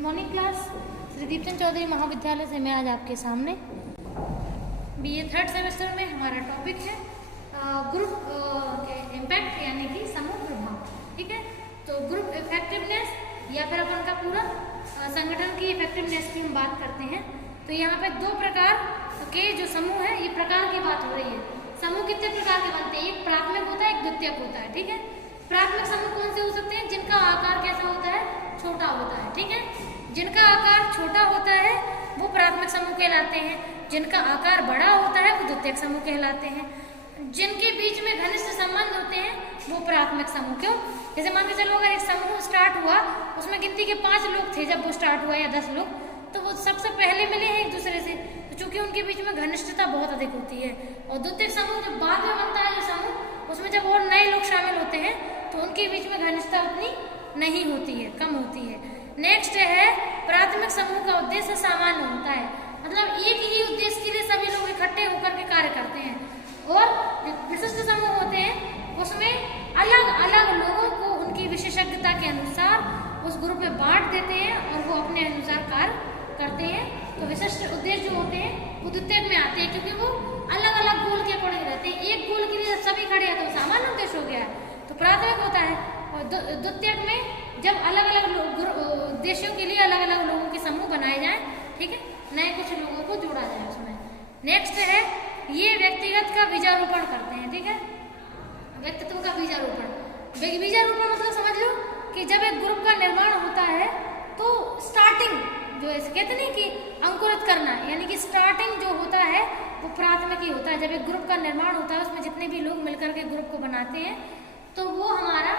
Morning class. Shri Deepchand Chaudhary महाविद्यालय से मैं आज आपके सामने बीए थर्ड सेमेस्टर में हमारा टॉपिक है ग्रुप इम्पैक्ट यानी कि समूह प्रभाव। ठीक है, तो ग्रुप इफेक्टिवनेस या फिर अपन का पूरा संगठन की इफेक्टिवनेस की हम बात करते हैं। तो यहाँ पे दो प्रकार के जो समूह है, ये प्रकार की बात हो रही है। समूह कितने प्रकार के बनते हैं? एक प्राथमिक होता है, एक द्वितीयक होता है। ठीक है, प्राथमिक समूह कौन से हो सकते हैं? जिनका आकार कैसा होता है? छोटा होता है। ठीक है, जिनका आकार छोटा होता है वो प्राथमिक समूह कहलाते हैं, जिनका आकार बड़ा होता है वो द्वितीयक समूह कहलाते हैं, जिनके बीच में घनिष्ठ संबंध होते हैं वो प्राथमिक समूह। क्यों? जैसे मान के चलो अगर एक समूह स्टार्ट हुआ, उसमें गिनती के 5 लोग थे जब वो स्टार्ट हुआ या 10 लोग, तो वो सबसे पहले मिले हैं एक दूसरे से, तो चूंकि उनके बीच में घनिष्ठता बहुत अधिक होती है। और द्वितीयक समूह जब बाद में बनता है जो समूह, उसमें जब और नए लोग शामिल होते हैं तो उनके बीच में घनिष्ठता उतनी नहीं होती है, कम होती है। नेक्स्ट है प्राथमिक समूह का उद्देश्य सामान्य होता है, मतलब एक ही उद्देश्य के लिए सभी लोग इकट्ठे होकर के कार्य करते हैं। और जो विशिष्ट समूह होते हैं उसमें अलग अलग लोगों को उनकी विशेषज्ञता के अनुसार उस ग्रुप में बांट देते हैं और वो अपने अनुसार कार्य करते हैं। तो विशिष्ट उद्देश्य जो होते हैं वो द्वितीयक में आते हैं, क्योंकि वो अलग अलग गोल के अकॉर्डिंग रहते हैं। एक गोल के लिए सभी खड़े हैं तो सामान्य उद्देश्य हो गया है, तो प्राथमिक होता है। और द्वितीयक में जब अलग अलग उद्देश्यों के लिए अलग अलग लोगों के समूह बनाए जाएं, ठीक है, नए कुछ लोगों को जोड़ा जाए उसमें। नेक्स्ट है ये व्यक्तिगत का बीजारोपण करते हैं। ठीक है, व्यक्तित्व का बीजारोपण। बीजारोपण मतलब समझ लो कि जब एक ग्रुप का निर्माण होता है तो स्टार्टिंग जो ऐसे कहते नहीं कि अंकुरित करना, यानी कि स्टार्टिंग जो होता है वो प्राथमिक ही होता है। जब एक ग्रुप का निर्माण होता है उसमें जितने भी लोग मिलकर के ग्रुप को बनाते हैं तो वो हमारा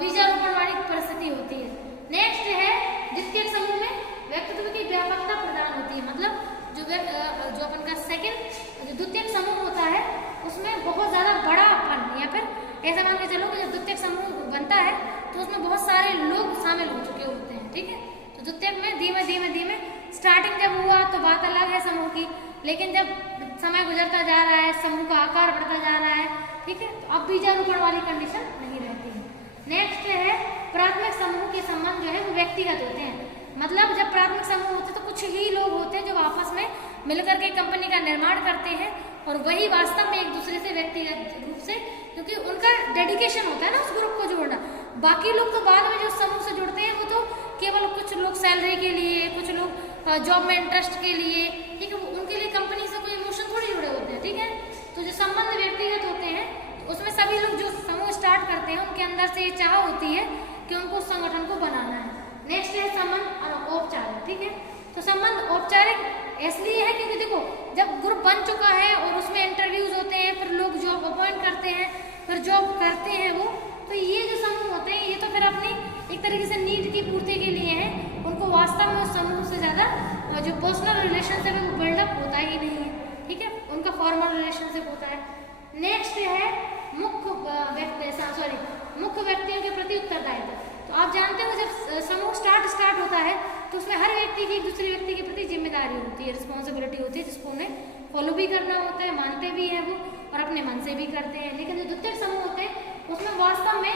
बीजारोपण वाली परिस्थिति होती है। नेक्स्ट है द्वितीयक समूह में व्यक्तित्व की व्यापकता प्रदान होती है, मतलब जो अपन का सेकंड जो द्वितीयक समूह होता है उसमें बहुत ज्यादा बड़ापन, या फिर ऐसा मान के चलो कि जब द्वितीयक समूह बनता है तो उसमें बहुत सारे लोग शामिल हो चुके होते हैं। ठीक है, तो द्वितीयक में धीमे धीमे धीमे स्टार्टिंग जब हुआ तो बात अलग है समूह की, लेकिन जब समय गुजरता जा रहा है, समूह का आकार बढ़ता जा रहा है, ठीक है, तो अब बीजारोपण वाली कंडीशन नहीं रहती है। नेक्स्ट है प्राथमिक समूह के संबंध जो है वो व्यक्तिगत होते हैं, मतलब जब प्राथमिक समूह होते हैं तो कुछ ही लोग होते हैं जो आपस में मिलकर के कंपनी का निर्माण करते हैं, और वही वास्तव में एक दूसरे से व्यक्तिगत रूप से, क्योंकि उनका डेडिकेशन होता है ना उस ग्रुप को जोड़ना। बाकी लोग तो बाद में जो समूह से जुड़ते हैं वो तो केवल कुछ लोग सैलरी के लिए, कुछ लोग जॉब में इंटरेस्ट के लिए, ठीक है, उनके लिए कंपनी से कोई इमोशन थोड़ी जुड़े होते हैं। ठीक है, तो जो संबंध व्यक्तिगत होते हैं तो उसमें सभी लोग जो समूह स्टार्ट करते हैं उनके अंदर से ये चाह होती है कि उनको उस संगठन को बनाना है। नेक्स्ट है संबंध औपचारिक। ठीक है, तो संबंध औपचारिक इसलिए है क्योंकि देखो जब ग्रुप बन चुका है और उसमें इंटरव्यूज होते हैं, फिर लोग जॉब अपॉइंट करते हैं, फिर जॉब करते हैं वो, तो ये जो समूह होते हैं ये तो फिर अपनी एक तरीके से नीड की पूर्ति के लिए है, उनको वास्तव में उस समूह से ज्यादा जो पर्सनल रिलेशनशिप है वो बिल्डअप होता ही नहीं है। ठीक है, उनका फॉर्मल रिलेशनशिप होता है। नेक्स्ट है मुख्य व्यक्तियों के प्रति उत्तरदायित्व। तो आप जानते हो जब समूह स्टार्ट होता है तो उसमें हर व्यक्ति की एक दूसरे व्यक्ति के प्रति जिम्मेदारी होती है, रिस्पॉन्सिबिलिटी होती है, जिसको उन्हें फॉलो भी करना होता है, मानते भी है वो और अपने मन से भी करते हैं। लेकिन जो द्वितीयक समूह होते हैं उसमें वास्तव में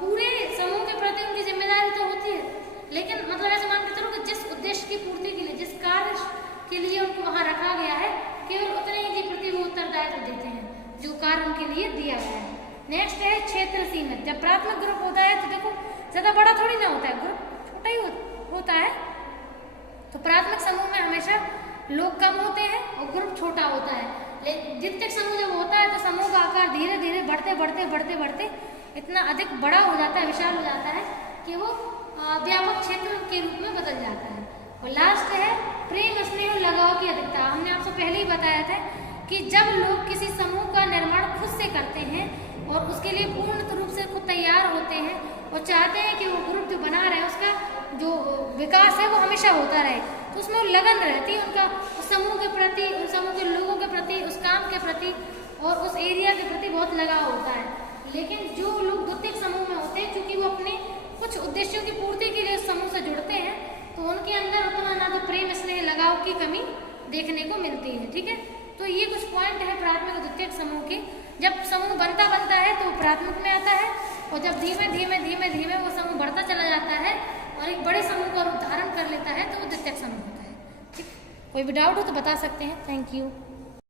पूरे समूह के प्रति उनकी जिम्मेदारी तो होती है, लेकिन मतलब ऐसे मान के चलो कि जिस उद्देश्य की पूर्ति के लिए, जिस कार्य के लिए उनको वहां रखा गया है, केवल उतने ही के प्रति वो उत्तरदायित्व देते हैं जो कार्य उनके लिए दिया गया है। नेक्स्ट है क्षेत्र सीमित। जब प्राथमिक ग्रुप होता है तो देखो ज्यादा बड़ा थोड़ी ना होता है, ग्रुप छोटा ही होता है, तो प्राथमिक समूह में हमेशा लोग कम होते हैं और ग्रुप छोटा होता है। लेकिन द्वितीयक समूह जब होता है तो समूह का आकार धीरे धीरे बढ़ते इतना अधिक बड़ा हो जाता है, विशाल हो जाता है कि वो व्यापक क्षेत्र के रूप में बदल जाता है। और लास्ट है प्रेम स्नेह और लगाव की अधिकता। हमने आपसे पहले ही बताया था कि जब लोग किसी समूह का निर्माण खुद से करते हैं और उसके लिए पूर्ण रूप से खुद तैयार होते हैं और चाहते हैं कि वो ग्रुप जो बना रहे हैं उसका जो विकास है वो हमेशा होता रहे, तो उसमें वो लगन रहती है उनका उस समूह के प्रति, उस समूह के लोगों के प्रति, उस काम के प्रति और उस एरिया के प्रति बहुत लगाव होता है। लेकिन जो लोग द्वितीयक समूह में होते हैं, क्योंकि वो अपने कुछ उद्देश्यों की पूर्ति के लिए उस समूह से जुड़ते हैं, तो उनके अंदर उतना ना तो प्रेम स्नेह लगाव की कमी देखने को मिलती है। ठीक है, तो ये कुछ पॉइंट है प्राथमिक और द्वितीयक समूह के। जब समूह बनता है तो प्राथमिक में आता है, और जब धीमे धीमे वो समूह बढ़ता चला जाता है और एक बड़े समूह का रूप धारण कोई भी डाउट हो तो बता सकते हैं। Thank you.